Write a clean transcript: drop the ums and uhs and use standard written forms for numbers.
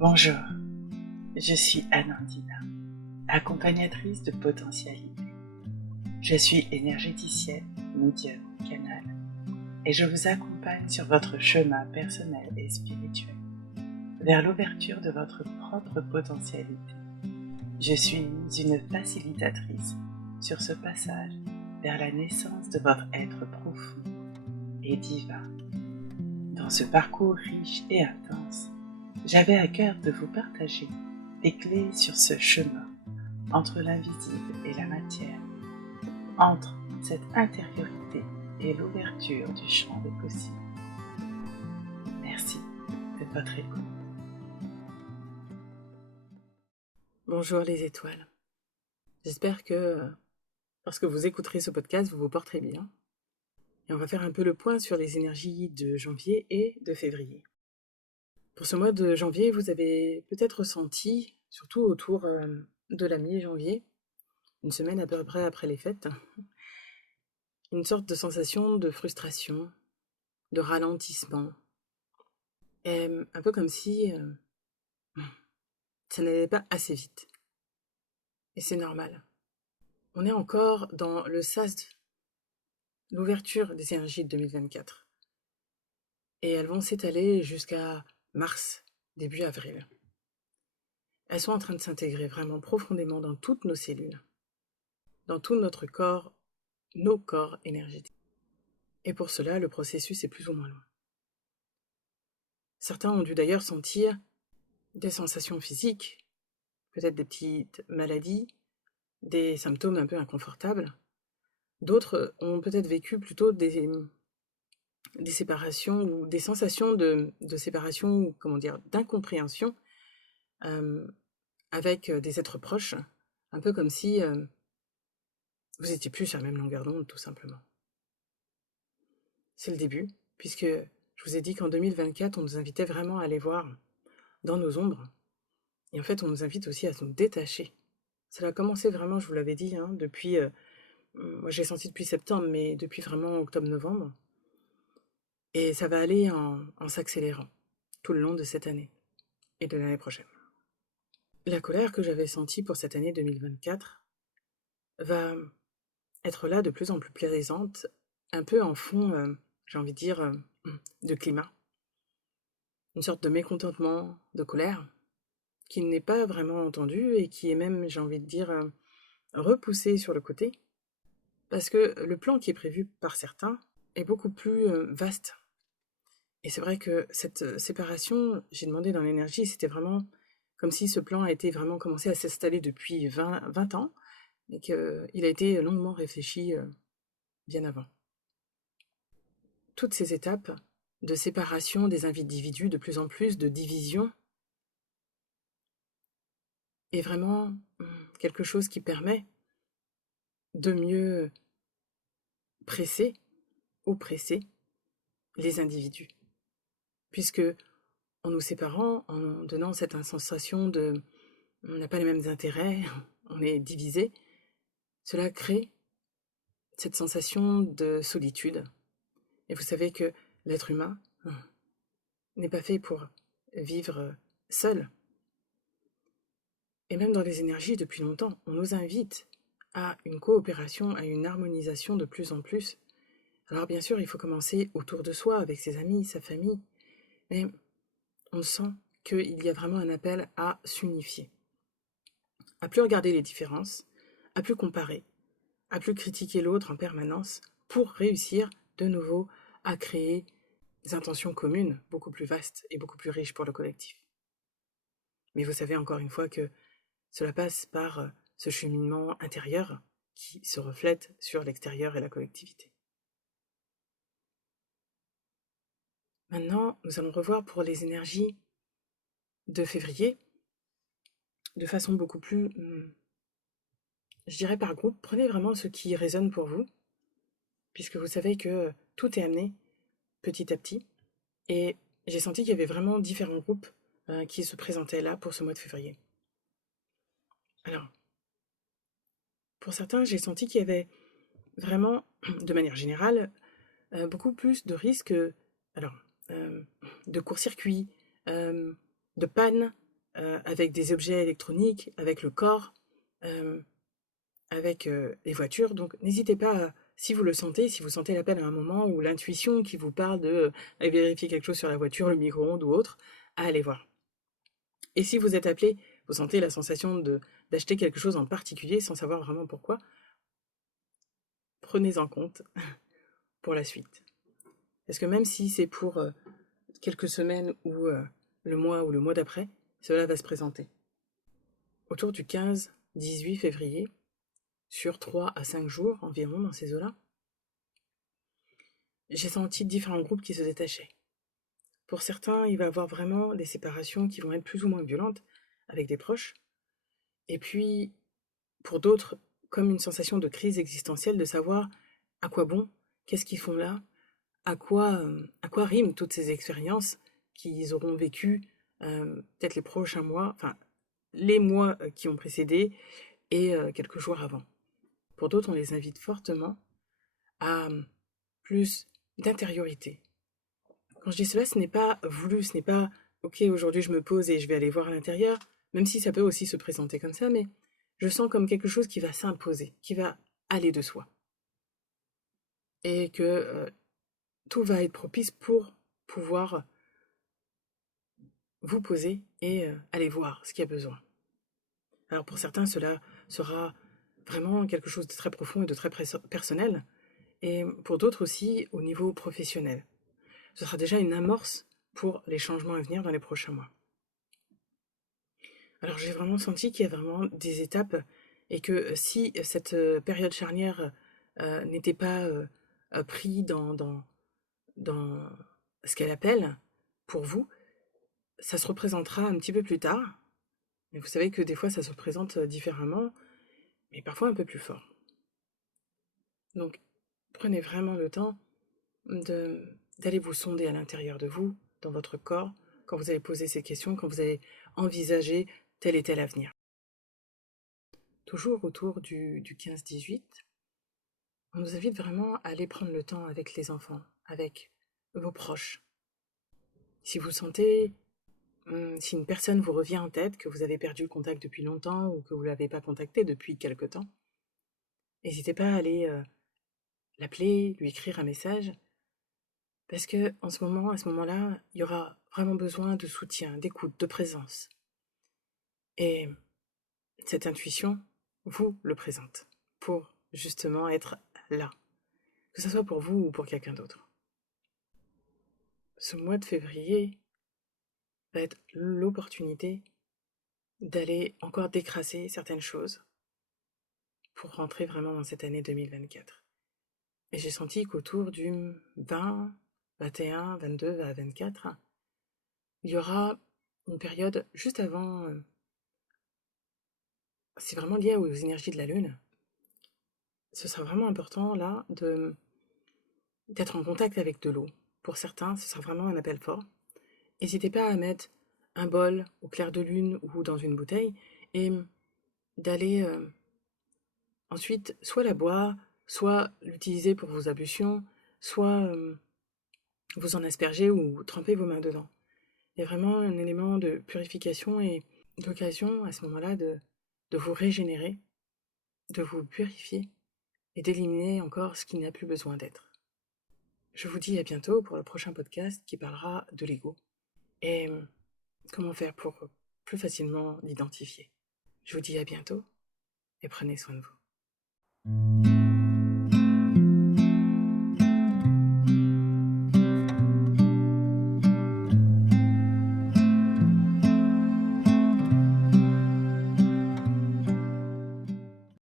Bonjour, je suis Anandina, accompagnatrice de potentialité. Je suis énergéticienne, médium, canal, et je vous accompagne sur votre chemin personnel et spirituel, vers l'ouverture de votre propre potentialité. Je suis une facilitatrice sur ce passage vers la naissance de votre être profond et divin. Dans ce parcours riche et intense, j'avais à cœur de vous partager des clés sur ce chemin entre l'invisible et la matière, entre cette intériorité et l'ouverture du champ des possibles. Merci de votre écoute. Bonjour les étoiles. J'espère que lorsque vous écouterez ce podcast, vous vous porterez bien. Et on va faire un peu le point sur les énergies de janvier et de février. Pour ce mois de janvier, vous avez peut-être ressenti, surtout autour de la mi-janvier, une semaine à peu près après les fêtes, une sorte de sensation de frustration, de ralentissement. Et un peu comme si ça n'allait pas assez vite. Et c'est normal. On est encore dans le sas, l'ouverture des énergies de 2024. Et elles vont s'étaler jusqu'à mars, début avril. Elles sont en train de s'intégrer vraiment profondément dans toutes nos cellules, dans tout notre corps, nos corps énergétiques. Et pour cela, le processus est plus ou moins long. Certains ont dû d'ailleurs sentir des sensations physiques, peut-être des petites maladies, des symptômes un peu inconfortables. D'autres ont peut-être vécu plutôt des séparations ou des sensations de séparation, ou d'incompréhension avec des êtres proches, un peu comme si vous étiez plus sur la même longueur d'onde, tout simplement. C'est le début, puisque je vous ai dit qu'en 2024, on nous invitait vraiment à aller voir dans nos ombres, et en fait, on nous invite aussi à nous détacher. Cela a commencé vraiment, je vous l'avais dit, depuis, moi j'ai senti depuis septembre, mais depuis vraiment octobre-novembre, et ça va aller en s'accélérant tout le long de cette année et de l'année prochaine. La colère que j'avais sentie pour cette année 2024 va être là de plus en plus présente, un peu en fond, j'ai envie de dire, de climat. Une sorte de mécontentement, de colère, qui n'est pas vraiment entendu et qui est même, j'ai envie de dire, repoussé sur le côté, parce que le plan qui est prévu par certains est beaucoup plus vaste. Et c'est vrai que cette séparation, j'ai demandé dans l'énergie, c'était vraiment comme si ce plan a été vraiment commencé à s'installer depuis 20 ans, et qu'il a été longuement réfléchi bien avant. Toutes ces étapes de séparation des individus, de plus en plus de division, est vraiment quelque chose qui permet de mieux presser, oppresser les individus. Puisque en nous séparant, en donnant cette sensation de on n'a pas les mêmes intérêts, on est divisé, cela crée cette sensation de solitude. Et vous savez que l'être humain n'est pas fait pour vivre seul. Et même dans les énergies, depuis longtemps, on nous invite à une coopération, à une harmonisation de plus en plus. Alors bien sûr, il faut commencer autour de soi, avec ses amis, sa famille, mais on sent qu'il y a vraiment un appel à s'unifier, à plus regarder les différences, à plus comparer, à plus critiquer l'autre en permanence pour réussir de nouveau à créer des intentions communes beaucoup plus vastes et beaucoup plus riches pour le collectif. Mais vous savez encore une fois que cela passe par ce cheminement intérieur qui se reflète sur l'extérieur et la collectivité. Maintenant, nous allons revoir pour les énergies de février de façon beaucoup plus, je dirais par groupe. Prenez vraiment ce qui résonne pour vous, puisque vous savez que tout est amené petit à petit. Et j'ai senti qu'il y avait vraiment différents groupes qui se présentaient là pour ce mois de février. Alors, pour certains, j'ai senti qu'il y avait vraiment, de manière générale, beaucoup plus de risques, de court-circuit, de panne, avec des objets électroniques, avec le corps, avec les voitures. Donc n'hésitez pas, si vous le sentez, si vous sentez l'appel à un moment ou l'intuition qui vous parle de vérifier quelque chose sur la voiture, le micro-ondes ou autre, à aller voir. Et si vous êtes appelé, vous sentez la sensation d'acheter quelque chose en particulier sans savoir vraiment pourquoi, prenez en compte pour la suite. Parce que même si c'est pour quelques semaines ou le mois d'après, cela va se présenter. Autour du 15-18 février, sur 3 à 5 jours environ dans ces eaux-là, j'ai senti différents groupes qui se détachaient. Pour certains, il va y avoir vraiment des séparations qui vont être plus ou moins violentes avec des proches. Et puis, pour d'autres, comme une sensation de crise existentielle, de savoir à quoi bon, qu'est-ce qu'ils font là, à quoi riment toutes ces expériences qu'ils auront vécues peut-être les prochains mois, enfin les mois qui ont précédé et quelques jours avant. Pour d'autres, on les invite fortement à plus d'intériorité. Quand je dis cela, ce n'est pas voulu, ce n'est pas ok, aujourd'hui je me pose et je vais aller voir à l'intérieur, même si ça peut aussi se présenter comme ça, mais je sens comme quelque chose qui va s'imposer, qui va aller de soi. Et que tout va être propice pour pouvoir vous poser et aller voir ce qu'il y a besoin. Alors pour certains, cela sera vraiment quelque chose de très profond et de très personnel, et pour d'autres aussi au niveau professionnel. Ce sera déjà une amorce pour les changements à venir dans les prochains mois. Alors j'ai vraiment senti qu'il y a vraiment des étapes et que si cette période charnière n'était pas pris dans ce qu'elle appelle pour vous, ça se représentera un petit peu plus tard. Mais vous savez que des fois ça se présente différemment, mais parfois un peu plus fort. Donc prenez vraiment le temps d'aller vous sonder à l'intérieur de vous, dans votre corps, quand vous allez poser ces questions, quand vous allez envisager tel et tel avenir. Toujours autour du 15-18, on nous invite vraiment à aller prendre le temps avec les enfants, avec vos proches. Si vous sentez, si une personne vous revient en tête, que vous avez perdu le contact depuis longtemps ou que vous ne l'avez pas contacté depuis quelque temps, n'hésitez pas à aller l'appeler, lui écrire un message, parce que en ce moment, à ce moment-là, il y aura vraiment besoin de soutien, d'écoute, de présence. Et cette intuition vous le présente pour justement être là, que ce soit pour vous ou pour quelqu'un d'autre. Ce mois de février va être l'opportunité d'aller encore décrasser certaines choses pour rentrer vraiment dans cette année 2024. Et j'ai senti qu'autour du 20, 21, 22 à 24, il y aura une période juste avant, c'est vraiment lié aux énergies de la Lune. Ce sera vraiment important là d'être en contact avec de l'eau. Pour certains, ce sera vraiment un appel fort. N'hésitez pas à mettre un bol au clair de lune ou dans une bouteille et d'aller ensuite soit la boire, soit l'utiliser pour vos ablutions, soit vous en asperger ou tremper vos mains dedans. Il y a vraiment un élément de purification et d'occasion à ce moment-là de vous régénérer, de vous purifier et d'éliminer encore ce qui n'a plus besoin d'être. Je vous dis à bientôt pour le prochain podcast qui parlera de l'ego et comment faire pour plus facilement l'identifier. Je vous dis à bientôt et prenez soin de vous.